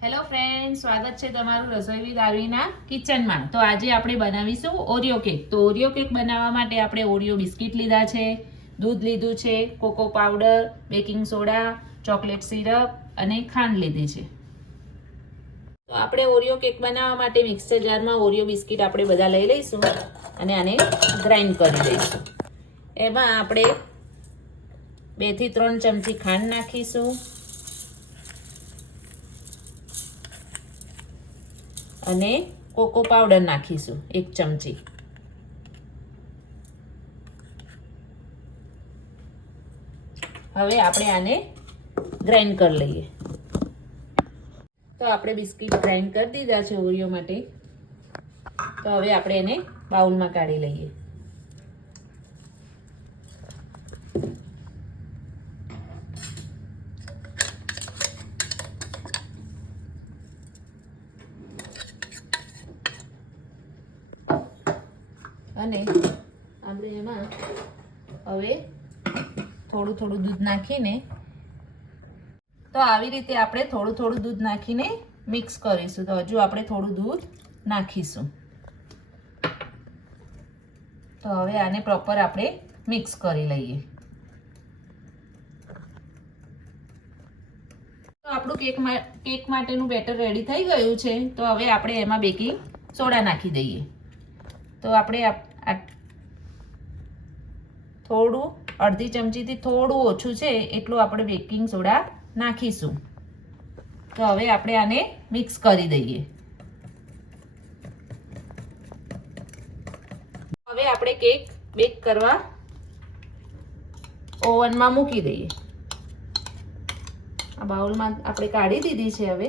Friend સ્વાગત છે તમારું રસોઈ વિદ આરવીના કિચનમાં. તો આજે આપણે બનાવીશું ઓરિયો કેક. તો ઓરિયો કેક બનાવવા માટે આપણે ઓરિયો બિસ્કિટ લીધા છે, દૂધ લીધું છે, cocoa powder, baking soda, chocolate syrup અને ખાંડ લીધી છે. તો આપણે ઓરિયો કેક બનાવવા માટે મિક્સર જારમાં ઓરિયો બિસ્કિટ આપણે બધા લઈ લઈશું અને આને ગ્રાઇન્ડ કરી દઈશું. એમાં આપણે બેથી ત્રણ ચમચી ખાંડ નાખીશું. અને કોકો પાવડર નાખીશું, એક ચમચી. હવે આપણે આને ગ્રાઇન્ડ કરી લઈએ. તો આપણે બિસ્કિટ ગ્રાઇન્ડ કરી દીધા છે ઓરિયો માટે. તો હવે આપણે એને બાઉલમાં કાઢી લઈએ. અને આપણે એમાં હવે થોડું થોડું દૂધ નાખીને તો આવી રીતે આપણે થોડું થોડું દૂધ નાખીને મિક્સ કરીશું. તો હજુ આપણે થોડું દૂધ નાખીશું. તો હવે આને પ્રોપર આપણે મિક્સ કરી લઈએ. તો આપણું કેક કેક માટેનું બેટર રેડી થઈ ગયું છે. તો હવે આપણે એમાં બેકિંગ સોડા નાખી દઈએ. તો આપણે થોડું, અડધી ચમચીથી થોડું ઓછું છે, એટલું આપણે બેકિંગ સોડા નાખીશું. તો હવે આપણે આને મિક્સ કરી દઈએ. હવે આપણે કેક બેક કરવા ઓવનમાં મૂકી દઈએ. આ બાઉલમાં આપણે કાઢી દીધી છે હવે.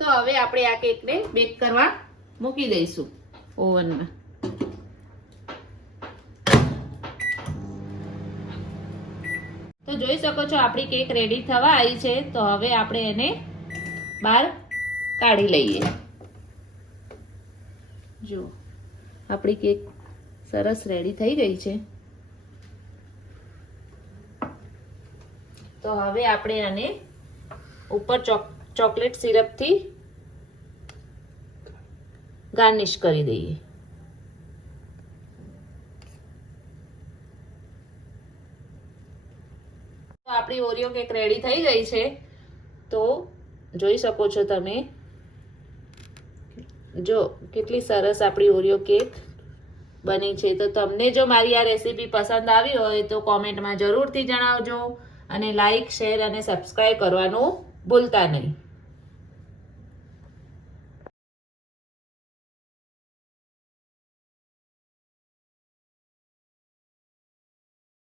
તો હવે આપણે આ કેકને બેક કરવા મૂકી દઈશું ઓવનમાં. તો જોઈ શકો છો, આપણી કેક રેડી થવા આવી છે. તો હવે આપણે એને બહાર કાઢી લઈએ. જો આપણી કેક સરસ રેડી થઈ ગઈ છે. તો હવે આપણે આને ઉપર ચોકલેટ સિરપથી ગાર્નિશ કરી દઈએ. આપણી ઓરિયો કેક રેડી થઈ ગઈ છે. તો જોઈ શકો છો તમે. જો કેટલી સરસ આપણી ઓરિયો કેક બની છે. તો તમને જો મારી આ રેસીપી પસંદ આવી હોય તો કોમેન્ટમાં જરૂરથી જણાવજો અને લાઈક શેર અને સબસ્ક્રાઈબ કરવાનું ભૂલતા નહીં.